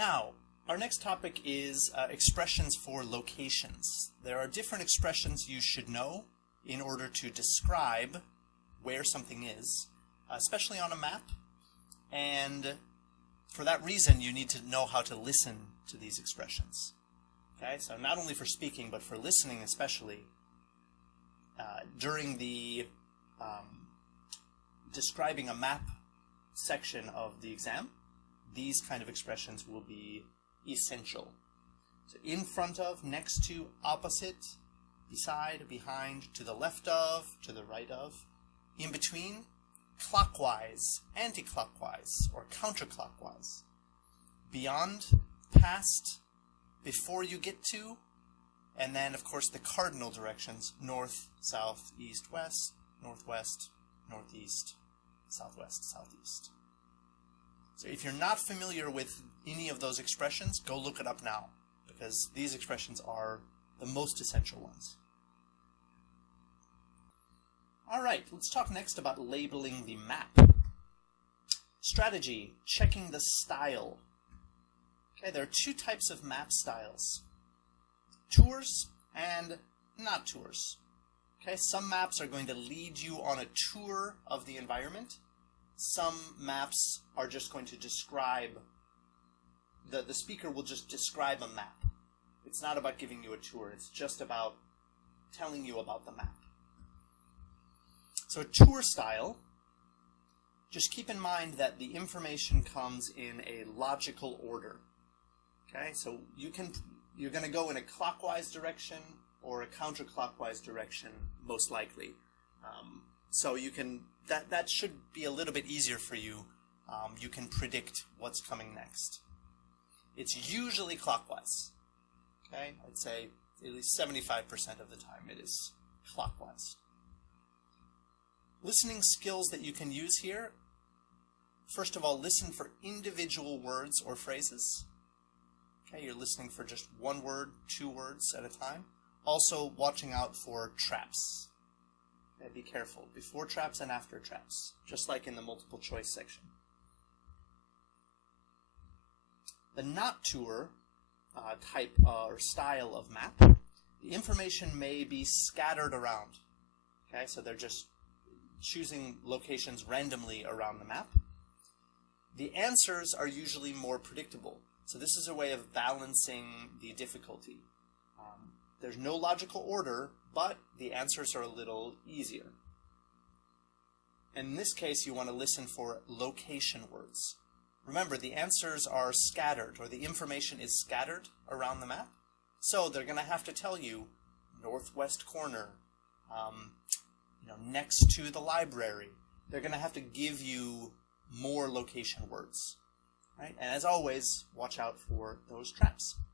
Now, our next topic is expressions for locations. There are different expressions you should know in order to describe where something is, especially on a map. And for that reason, you need to know how to listen to these expressions. Okay, so not only for speaking, but for listening especially, during the describing a map section of the exam, these kind of expressions will be essential. So in front of, next to, opposite, beside, behind, to the left of, to the right of, in between, clockwise, anti-clockwise, or counterclockwise, beyond, past, before you get to, and then of course the cardinal directions, north, south, east, west, northwest, northeast, southwest, southeast. So if you're not familiar with any of those expressions, go look it up now, because these expressions are the most essential ones. All right, let's talk next about labeling the map. Strategy, checking the style. Okay, there are two types of map styles: tours and not tours. Okay, some maps are going to lead you on a tour of the environment. Some maps are just going to describe, the speaker will just describe a map. It's not about giving you a tour, it's just about telling you about the map. So a tour style, just keep in mind that the information comes in a logical order. Okay, so you're going to go in a clockwise direction or a counterclockwise direction, most likely. So you can, that should be a little bit easier for you. You can predict what's coming next. It's usually clockwise. Okay, I'd say at least 75% of the time it is clockwise. Listening skills that you can use here. First of all, listen for individual words or phrases. Okay, you're listening for just one word, two words at a time. Also, watching out for traps. Okay, be careful. Before traps and after traps, just like in the multiple choice section. The not tour type or style of map, the information may be scattered around. Okay, so they're just choosing locations randomly around the map. The answers are usually more predictable. So this is a way of balancing the difficulty. There's no logical order, but the answers are a little easier. In this case, you want to listen for location words. Remember, the answers are scattered, or the information is scattered around the map. So they're going to have to tell you northwest corner, next to the library. They're going to have to give you more location words. Right? And as always, watch out for those traps.